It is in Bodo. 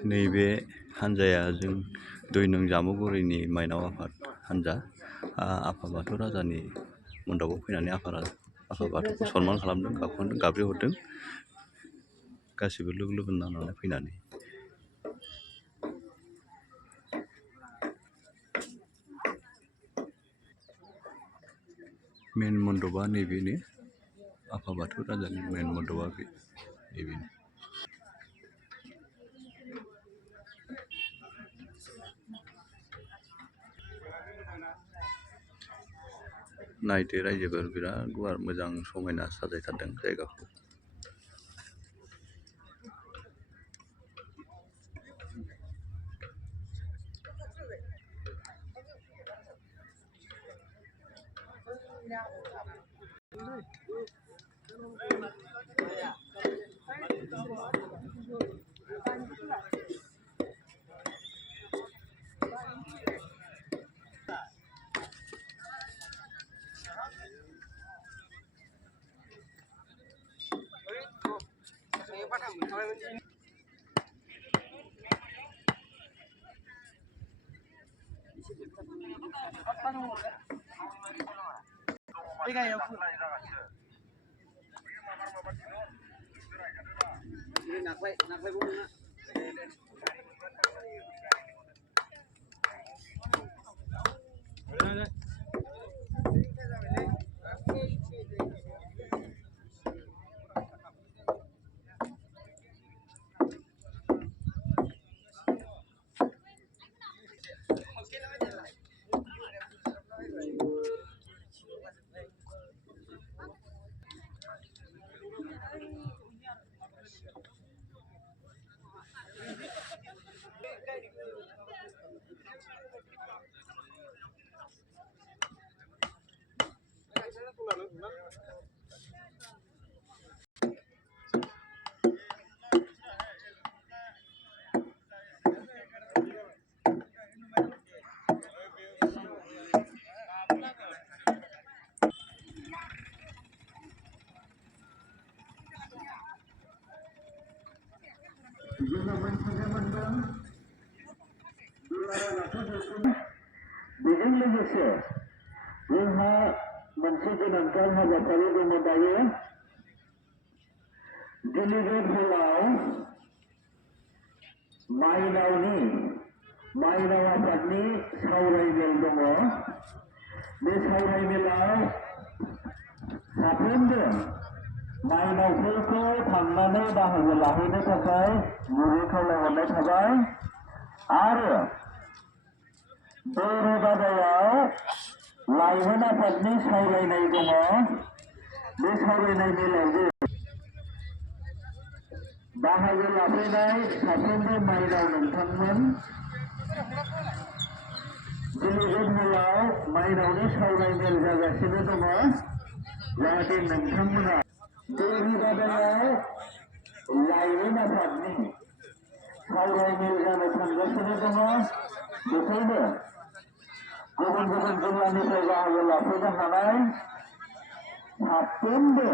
नैबे हान्जाया जों 2 नं जामुगुरिनि माइनाव आफाद हान्जा आफा बाथौ राजानि मन्दपाव फैनानै आफा बाथौखौ सनमान खालामदों, गाबख'दों, गाबज्रिहरदों। गासिबो लोगो लोगो नांनानै फैनानै मेन मन्दपा नैबेनो, आफा बाथौ राजानि मेन मन्दपा नैबेनो। नायदो रायजोफोर, बिराद गुवार मोजां समायना साजायथारदों जायगाखौ। बेजों लोगोसे जोंहा मोनसे गोनांथार हाबाफारि दङ दायो। डेलिगेट हलाव माइनाव आफादनि सावरायमेल दङ। बे सावरायमेलाव साफ्रोमबो माइनावफोरखौ थांनानै बाहागो लाहैनो थाखाय गुरै खावलायहरनाय थाबाय। आरो बे रोदायाव लाइमोन आफादनि सावरायनाय दङ। बे सावरायनाय मेलावबो बाहागो लाफैनाय साफ्रोमबो माइनाव नोंथांमोन, डेलिगेट हलाव माइनावनि सावरायमेल जागासिनो दङ। जाहाथे नोंथांमोना बे रोदायाव लाइमोन आफादनि सावरायमेल जानो थांगासिनो दङ। बेखायनो गुबुन गुबुन जिल्लानिफ्राय बाहागो लाफैनो हानाय साफ्रोमबो